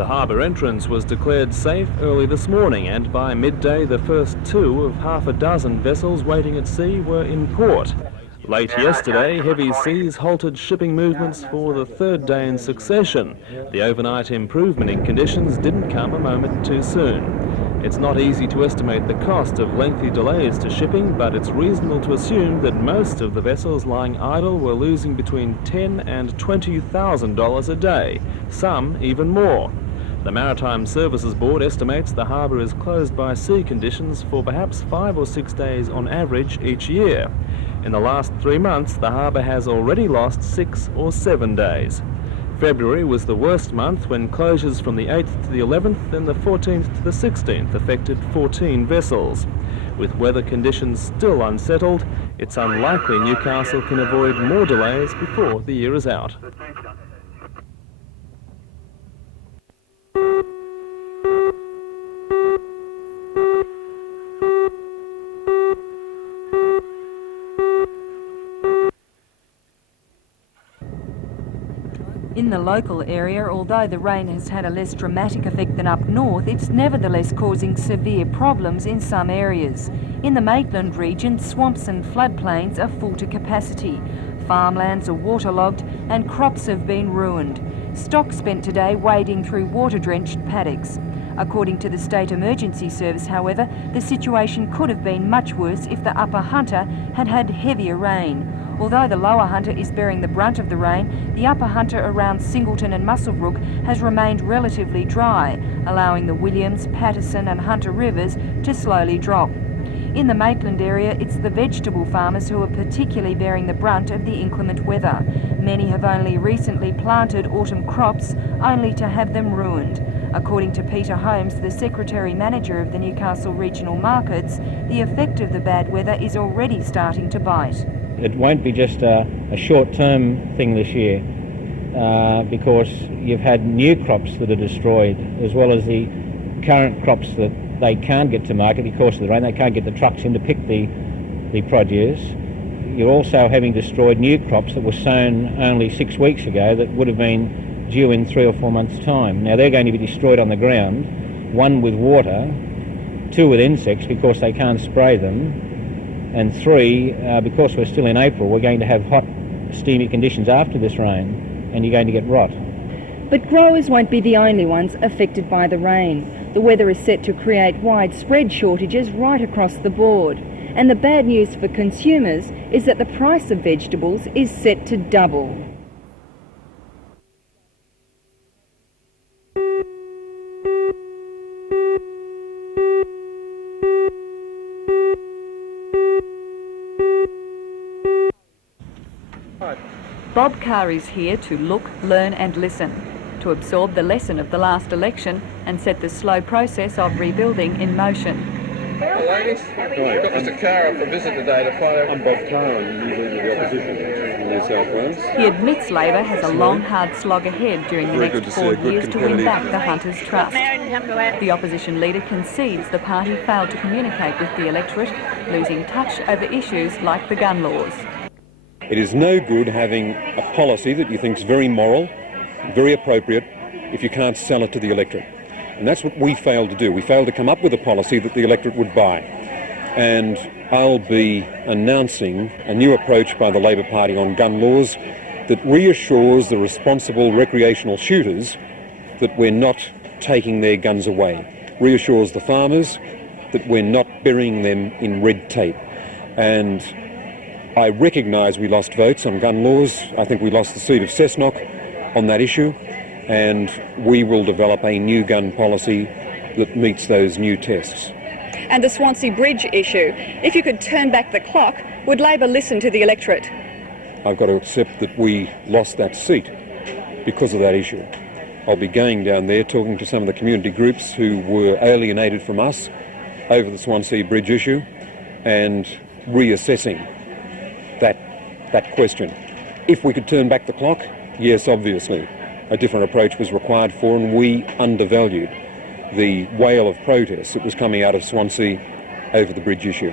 The harbour entrance was declared safe early this morning, and by midday the first 2 of half a dozen vessels waiting at sea were in port. Late yesterday, heavy seas halted shipping movements for the 3rd day in succession. The overnight improvement in conditions didn't come a moment too soon. It's not easy to estimate the cost of lengthy delays to shipping, but it's reasonable to assume that most of the vessels lying idle were losing between $10,000 and $20,000 a day, some even more. The Maritime Services Board estimates the harbour is closed by sea conditions for perhaps 5 or 6 days on average each year. In the last 3 months, the harbour has already lost 6 or 7 days. February was the worst month, when closures from the 8th to the 11th and the 14th to the 16th affected 14 vessels. With weather conditions still unsettled, it's unlikely Newcastle can avoid more delays before the year is out. In the local area, although the rain has had a less dramatic effect than up north, it's nevertheless causing severe problems in some areas. In the Maitland region, swamps and floodplains are full to capacity. Farmlands are waterlogged and crops have been ruined. Stock spent today wading through water-drenched paddocks. According to the State Emergency Service, however, the situation could have been much worse if the Upper Hunter had had heavier rain. Although the Lower Hunter is bearing the brunt of the rain, the Upper Hunter around Singleton and Muswellbrook has remained relatively dry, allowing the Williams, Patterson and Hunter rivers to slowly drop. In the Maitland area, it's the vegetable farmers who are particularly bearing the brunt of the inclement weather. Many have only recently planted autumn crops, only to have them ruined. According to Peter Holmes, the Secretary-Manager of the Newcastle Regional Markets, the effect of the bad weather is already starting to bite. It won't be just a short-term thing this year, because you've had new crops that are destroyed, as well as the current crops that they can't get to market because of the rain. They can't get the trucks in to pick the produce. You're also having destroyed new crops that were sown only 6 weeks ago that would have been due in 3 or 4 months' time. Now they're going to be destroyed on the ground, 1 with water, 2 with insects because they can't spray them, and 3, because we're still in April, we're going to have hot, steamy conditions after this rain, and you're going to get rot. But growers won't be the only ones affected by the rain. The weather is set to create widespread shortages right across the board. And the bad news for consumers is that the price of vegetables is set to double. Bob Carr is here to look, learn and listen, to absorb the lesson of the last election and set the slow process of rebuilding in motion. Hello ladies, we've got Mr Carr up for a visit today to find out. I'm Bob Carr, I'm the leader of the opposition in New South Wales. He admits Labor has a long, hard slog ahead during the next 4 years to win back the Hunters' trust. The opposition leader concedes the party failed to communicate with the electorate, losing touch over issues like the gun laws. It is no good having a policy that you think is very moral, very appropriate, if you can't sell it to the electorate. And that's what we failed to do. We failed to come up with a policy that the electorate would buy. And I'll be announcing a new approach by the Labor Party on gun laws that reassures the responsible recreational shooters that we're not taking their guns away, reassures the farmers that we're not burying them in red tape. And I recognise we lost votes on gun laws. I think we lost the seat of Cessnock on that issue, and we will develop a new gun policy that meets those new tests. And the Swansea Bridge issue, if you could turn back the clock, would Labor listen to the electorate? I've got to accept that we lost that seat because of that issue. I'll be going down there talking to some of the community groups who were alienated from us over the Swansea Bridge issue and reassessing that question. If we could turn back the clock, yes, obviously, a different approach was required for, and we undervalued the wave of protests that was coming out of Swansea over the bridge issue.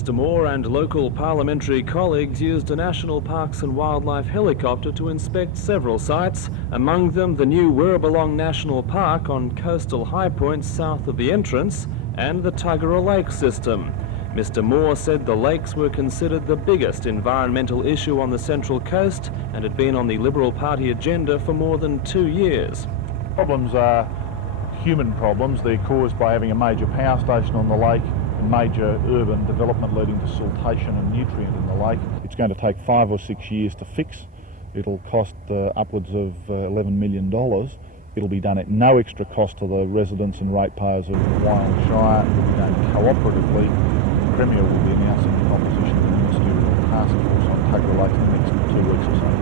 Mr Moore and local parliamentary colleagues used a National Parks and Wildlife helicopter to inspect several sites, among them the new Wirrabulong National Park on coastal high points south of the entrance and the Tuggerah Lake system. Mr Moore said the lakes were considered the biggest environmental issue on the Central Coast and had been on the Liberal Party agenda for more than 2 years. Problems are human problems. They're caused by having a major power station on the lake and major urban development leading to siltation and nutrient in the lake. It's going to take 5 or 6 years to fix. It'll cost upwards of $11 million. It'll be done at no extra cost to the residents and ratepayers of Wyong Shire. It'll be done cooperatively. The Premier will be announcing the composition of the ministerial task force on Tuggerah Lake in the next 2 weeks or so.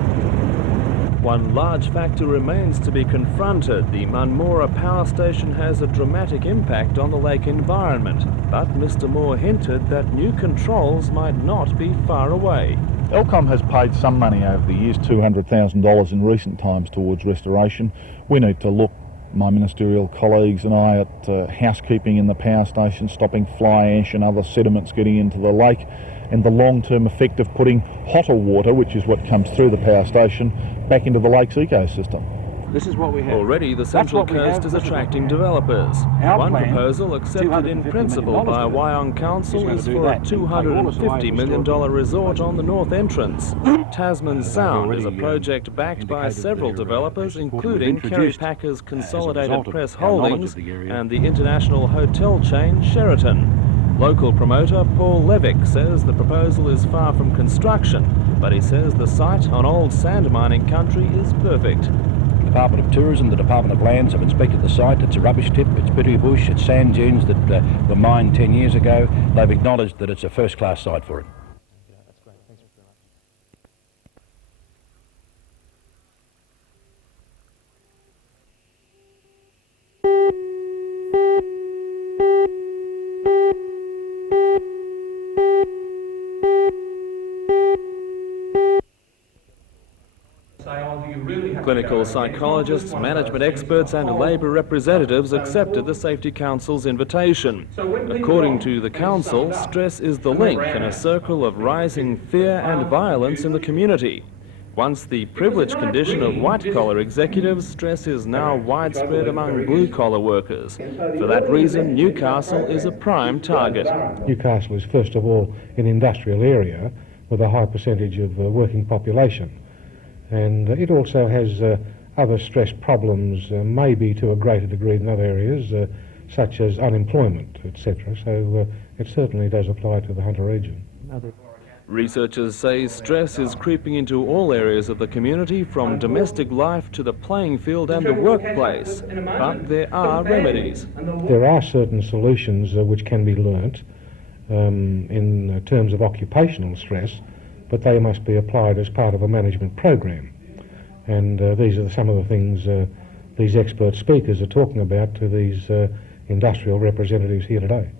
One large factor remains to be confronted. The Munmora power station has a dramatic impact on the lake environment, but Mr Moore hinted that new controls might not be far away. Elcom has paid some money over the years, $200,000 in recent times, towards restoration. We need to look, my ministerial colleagues and I, at housekeeping in the power station, stopping fly ash and other sediments getting into the lake, and the long-term effect of putting hotter water, which is what comes through the power station, back into the lake's ecosystem. This is what we have. Already the Central Coast is attracting developers. One proposal accepted in principle by Wyong Council is for a $250 million resort on the north entrance. Tasman Sound is a project backed by several developers, including Kerry Packer's Consolidated Press Holdings and the international hotel chain Sheraton. Local promoter Paul Levick says the proposal is far from construction, but he says the site on old sand mining country is perfect. The Department of Tourism, the Department of Lands have inspected the site. It's a rubbish tip, it's bitty bush, it's sand dunes that were mined 10 years ago. They've acknowledged that it's a first-class site for it. Clinical psychologists, management experts and labour representatives accepted the Safety Council's invitation. According to the Council, stress is the link in a circle of rising fear and violence in the community. Once the privileged condition of white-collar executives, stress is now widespread among blue-collar workers. For that reason, Newcastle is a prime target. Newcastle is first of all an industrial area with a high percentage of working population. And it also has other stress problems, maybe to a greater degree than other areas, such as unemployment, etc. So it certainly does apply to the Hunter region. Researchers say stress is creeping into all areas of the community, from domestic life to the playing field and the workplace. But there are remedies. There are certain solutions which can be learnt in terms of occupational stress, but they must be applied as part of a management program. And these are some of the things these expert speakers are talking about to these industrial representatives here today.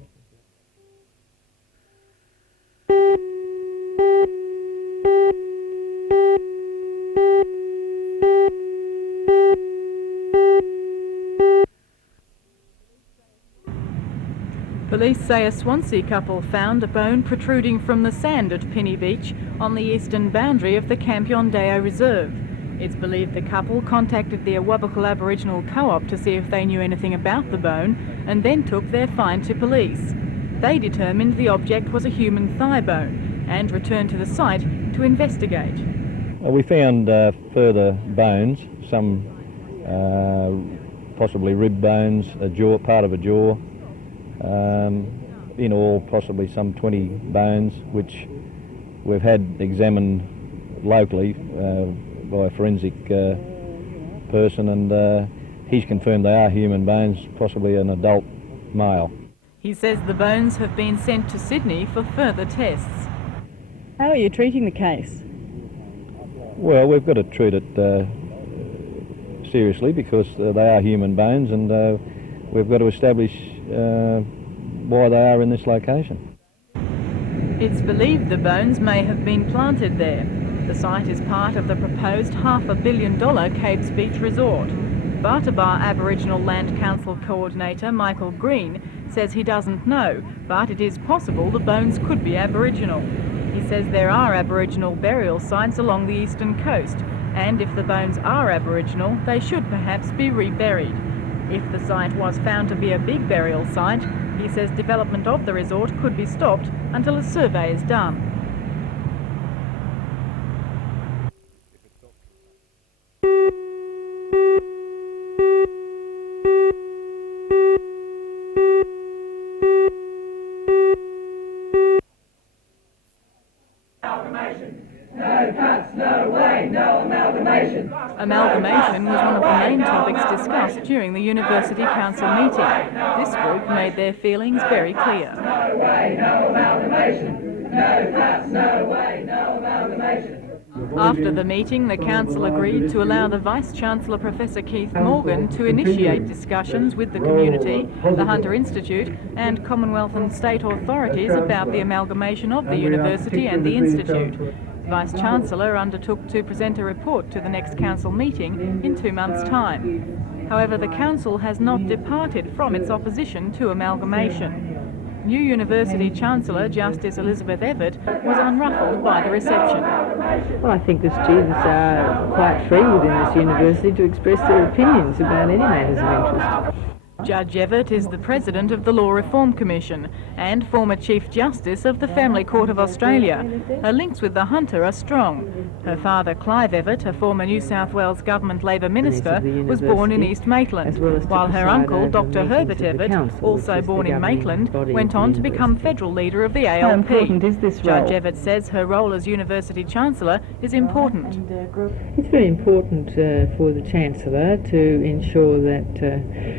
Police say a Swansea couple found a bone protruding from the sand at Penny Beach on the eastern boundary of the Campion Deo Reserve. It's believed the couple contacted the Awabakal Aboriginal Co-op to see if they knew anything about the bone and then took their find to police. They determined the object was a human thigh bone and returned to the site to investigate. Well, we found further bones, some possibly rib bones, a jaw, part of a jaw. In all, possibly some 20 bones, which we've had examined locally by a forensic person, and he's confirmed they are human bones, possibly an adult male. He says the bones have been sent to Sydney for further tests. How are you treating the case? Well, we've got to treat it seriously because they are human bones, and we've got to establish why they are in this location. It's believed the bones may have been planted there. The site is part of the proposed $500 million Capes Beach resort. Bartabar Aboriginal Land Council Coordinator Michael Green says he doesn't know, but it is possible the bones could be Aboriginal. He says there are Aboriginal burial sites along the eastern coast, and if the bones are Aboriginal, they should perhaps be reburied. If the site was found to be a big burial site, he says development of the resort could be stopped until a survey is done. Amalgamation was one of the main topics discussed during the University Council meeting. This group made their feelings very clear. No way, no amalgamation. No cuts, no way, no amalgamation. After the meeting, the Council agreed to allow the Vice-Chancellor Professor Keith Morgan to initiate discussions with the community, the Hunter Institute and Commonwealth and state authorities about the amalgamation of the university and the institute. The Vice-Chancellor undertook to present a report to the next Council meeting in 2 months' time. However, the Council has not departed from its opposition to amalgamation. New University Chancellor Justice Elizabeth Evatt was unruffled by the reception. Well, I think the students are quite free within this university to express their opinions about any matters of interest. Judge Evatt is the President of the Law Reform Commission and former Chief Justice of the Family Court of Australia. Her links with the Hunter are strong. Her father, Clive Evatt, a former New South Wales Government Labor Minister, was born in East Maitland, while her uncle, Dr Herbert Evatt, also born in Maitland, went on to become federal leader of the ALP. How important is this role? Judge Evatt says her role as University Chancellor is important. It's very important for the Chancellor to ensure that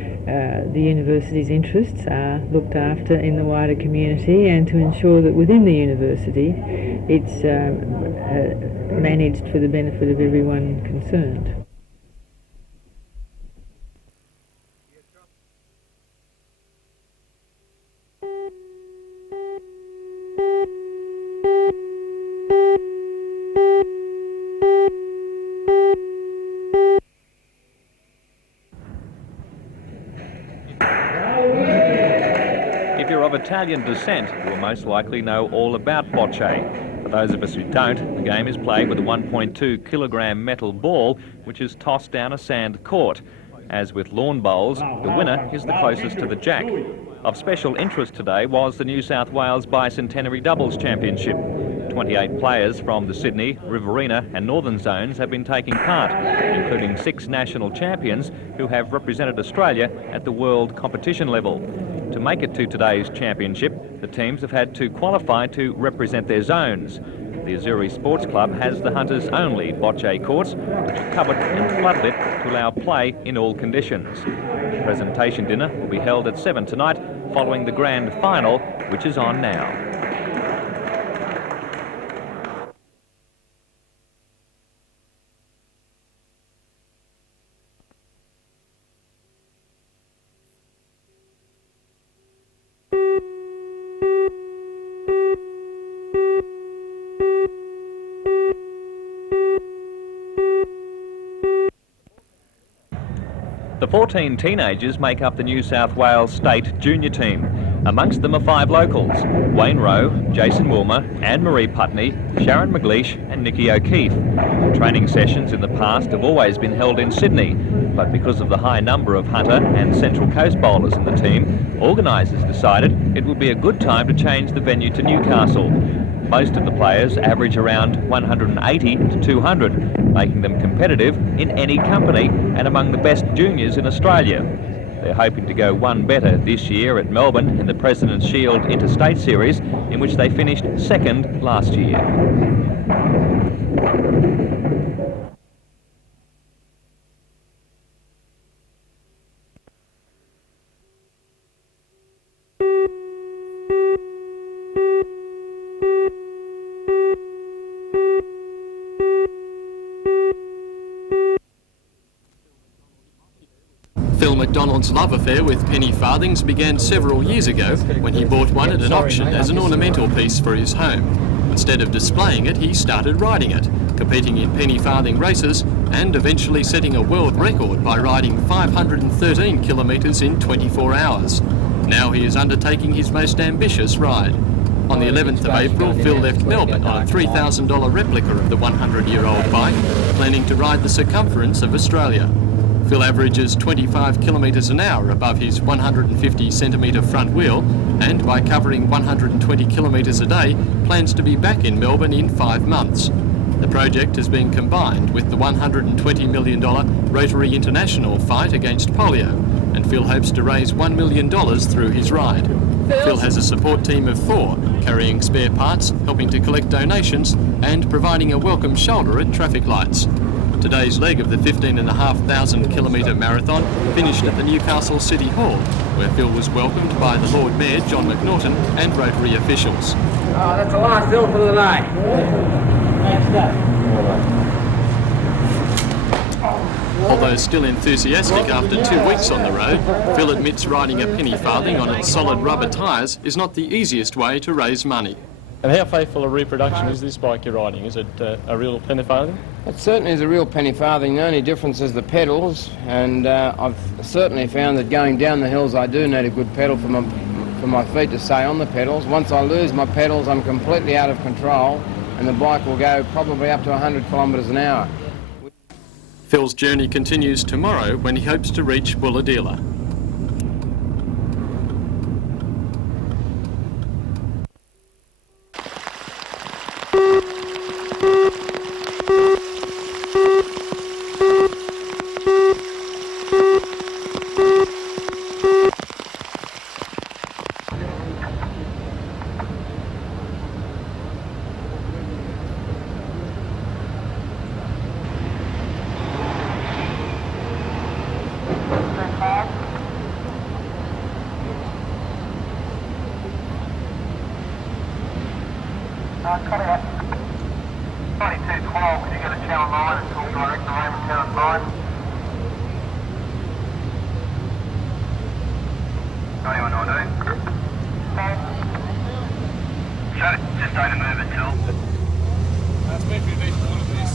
the university's interests are looked after in the wider community and to ensure that within the university it's managed for the benefit of everyone concerned. If you're of Italian descent, you'll most likely know all about Bocce. For those of us who don't, the game is played with a 1.2 kilogram metal ball which is tossed down a sand court. As with lawn bowls, the winner is the closest to the jack. Of special interest today was the New South Wales Bicentenary Doubles Championship. 28 players from the Sydney, Riverina and Northern zones have been taking part, including 6 national champions who have represented Australia at the world competition level. To make it to today's championship, the teams have had to qualify to represent their zones. The Azuri Sports Club has the Hunters' only Bocce courts, which are covered and floodlit to allow play in all conditions. The presentation dinner will be held at 7 tonight, following the grand final, which is on now. The 14 teenagers make up the New South Wales State junior team. Amongst them are 5 locals: Wayne Rowe, Jason Wilmer, Anne-Marie Putney, Sharon McLeish and Nikki O'Keefe. Training sessions in the past have always been held in Sydney, but because of the high number of Hunter and Central Coast bowlers in the team, organisers decided it would be a good time to change the venue to Newcastle. Most of the players average around 180 to 200, making them competitive in any company and among the best juniors in Australia. They're hoping to go one better this year at Melbourne in the President's Shield Interstate Series, in which they finished second last year. Phil McDonald's love affair with penny farthings began several years ago when he bought one at an auction as an ornamental piece for his home. Instead of displaying it, he started riding it, competing in penny farthing races and eventually setting a world record by riding 513 kilometres in 24 hours. Now he is undertaking his most ambitious ride. On the 11th of April, Phil left Melbourne on a $3,000 replica of the 100-year-old bike, planning to ride the circumference of Australia. Phil averages 25 kilometres an hour above his 150 centimetre front wheel, and by covering 120 kilometres a day, plans to be back in Melbourne in 5 months. The project has been combined with the $120 million Rotary International fight against polio, and Phil hopes to raise $1 million through his ride. Phil has a support team of 4, carrying spare parts, helping to collect donations, and providing a welcome shoulder at traffic lights. Today's leg of the 15,500 kilometre marathon finished at the Newcastle City Hall, where Phil was welcomed by the Lord Mayor John McNaughton and Rotary officials. Oh, that's the last hill for the day. Although still enthusiastic after 2 weeks on the road, Phil admits riding a penny farthing on its solid rubber tyres is not the easiest way to raise money. And how faithful a reproduction is this bike you're riding? Is it a real penny farthing? It certainly is a real penny farthing. The only difference is the pedals, and I've certainly found that going down the hills I do need a good pedal for my feet to stay on the pedals. Once I lose my pedals, I'm completely out of control, and the bike will go probably up to 100 kilometres an hour. Phil's journey continues tomorrow when he hopes to reach Bulahdelah. Cut out. 2212, could you get a channel 9 and talk direct to Raymond Town 9? Anyone know what Shut it, just don't move it till. That's meant to be one of this.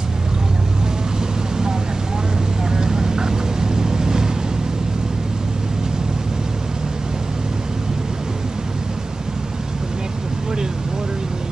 Put an extra foot of water in the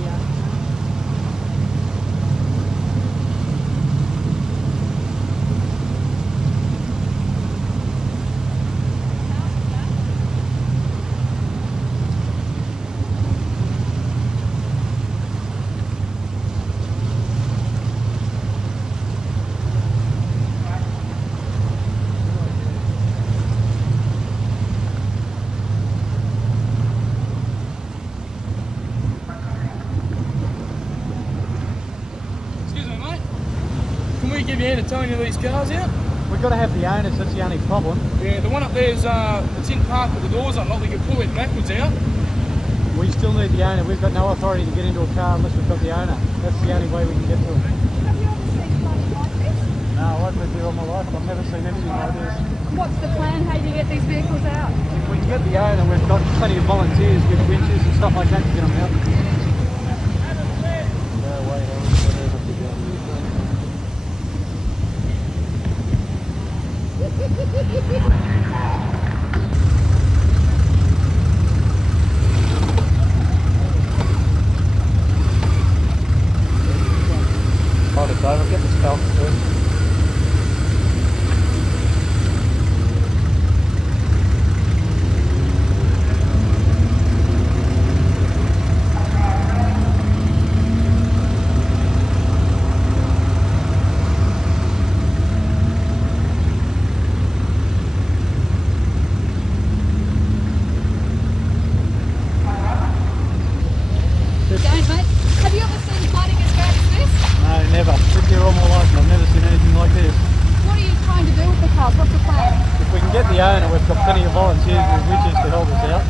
Give you to towing these cars out? We've got to have the owners, that's the only problem. Yeah, the one up there is it's in park with the doors unlocked, we can pull it backwards out. We still need the owner, we've got no authority to get into a car unless we've got the owner. That's the only way we can get to it. Have you ever seen flooding like this? No, I've lived here all my life and I've never seen anything like this. What's the plan? How do you get these vehicles out? If we can get the owner, we've got plenty of volunteers with winches and stuff like that to get them out. Hold it over, get the scalp first. Have you ever seen flooding as bad as this? No, never. I've lived here all my life and I've never seen anything like this. What are you trying to do with the cars? What's the plan? If we can get the owner, we've got plenty of volunteers with winches to help us out.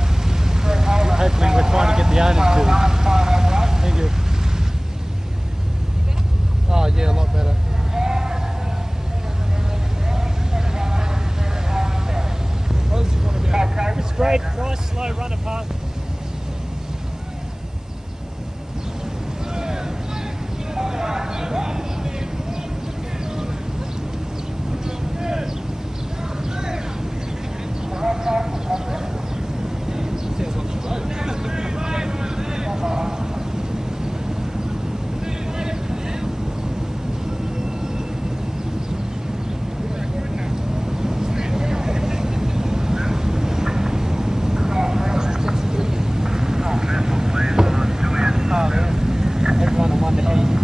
Hopefully we're trying to get the owners to. Thank you. Oh yeah, a lot better. It's great, nice slow run apart. hard to hear.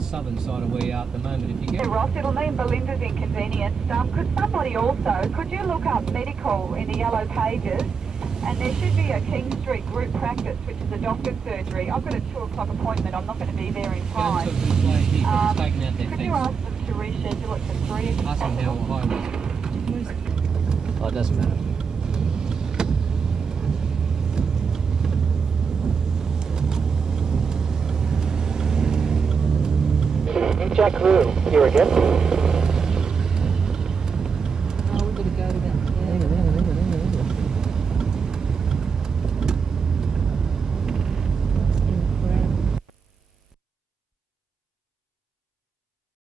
Southern side of where you are at the moment. If you get Ross, it'll mean Belinda's inconvenienced. Could somebody also, could you look up medical in the yellow pages? And there should be a King Street group practice, which is a doctor's surgery. I've got a 2 o'clock appointment. I'm not going to be there in time. Could you ask them to reschedule it for 3 o'clock? Ask them how high it is. Oh, it doesn't matter. Jack Crew, here again.